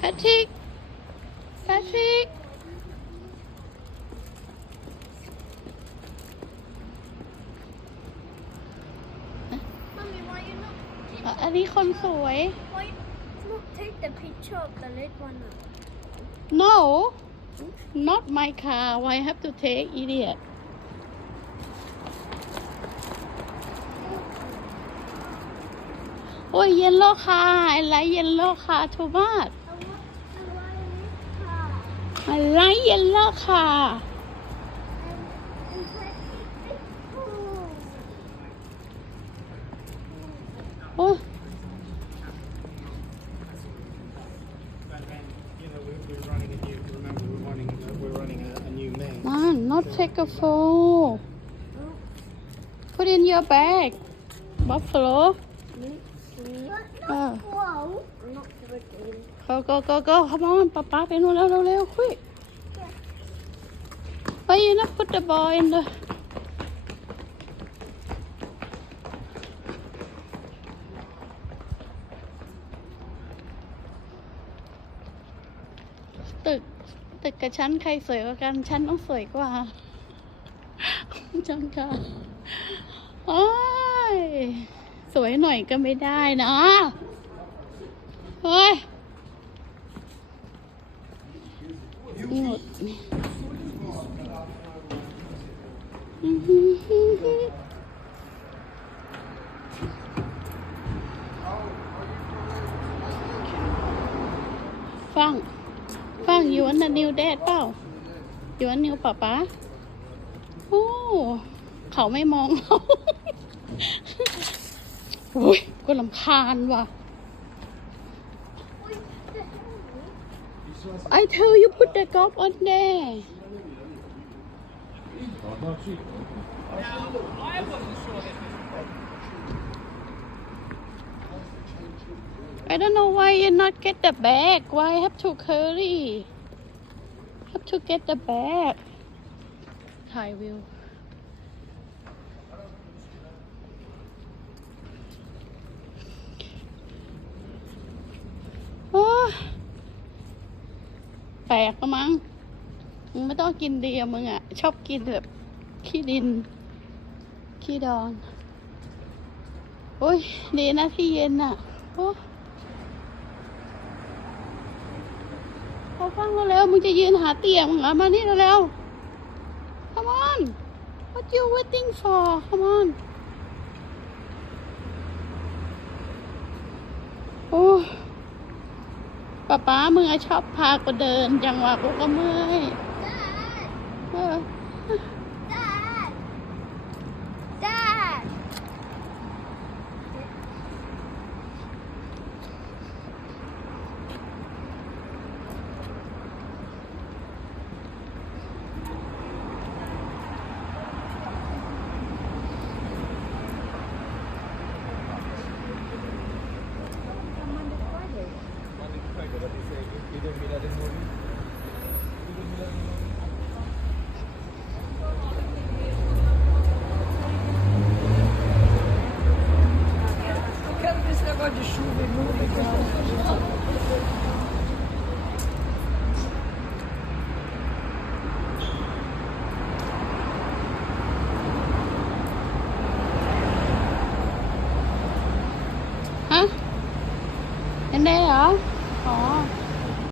แพทริกแพทริกออันนี้คนสวย not a k e the picture of the red one? no not my car why have to take idiot โอ้ยเย o โลค่ะอะไรเย็นโล car too m u c มาไล่เยลโล่ค่ะโอ้มา not take a photo put in your bag buffalo uh. ก็ก็ก็ go come ป๊าป๊าไปนู่นแล้วเร็วๆคุยไป y you not put the b a ตึกตึกกับฉันใครสวยกว่ากันฉันต้องสวยกว่าจังค่ะโอ้ยสวยหน่อยก็ไม่ได้นะเฮ้ยนี่ฟัง ฟังอยู่อันนั้นนิวแดดเปล่าอยู่อันนิวป่าป๊าโอ้เขาไม่มองเราอุ้ยก็ลำคาญว่ะ I tell you, put the cup on there. I don't know why you not get the bag. Why have to hurry? Have to get the bag. Hi, Will. ปลกมั้งมึงไม่ต้องกินเดียวมึงอะชอบกินแบบ ขี้ดิน ขี้ดอน โอ้ยดีนะที่เย็นอะโอ้เอฟังเร้ว มึงจะยืนหาเตียงมึงะมานี่เร้ว Come on what you waiting for come on ป๊าป๊ามึงชอบพากูเดิน จังหวะกูก็เมื่อย đến đây hả ồ ờ.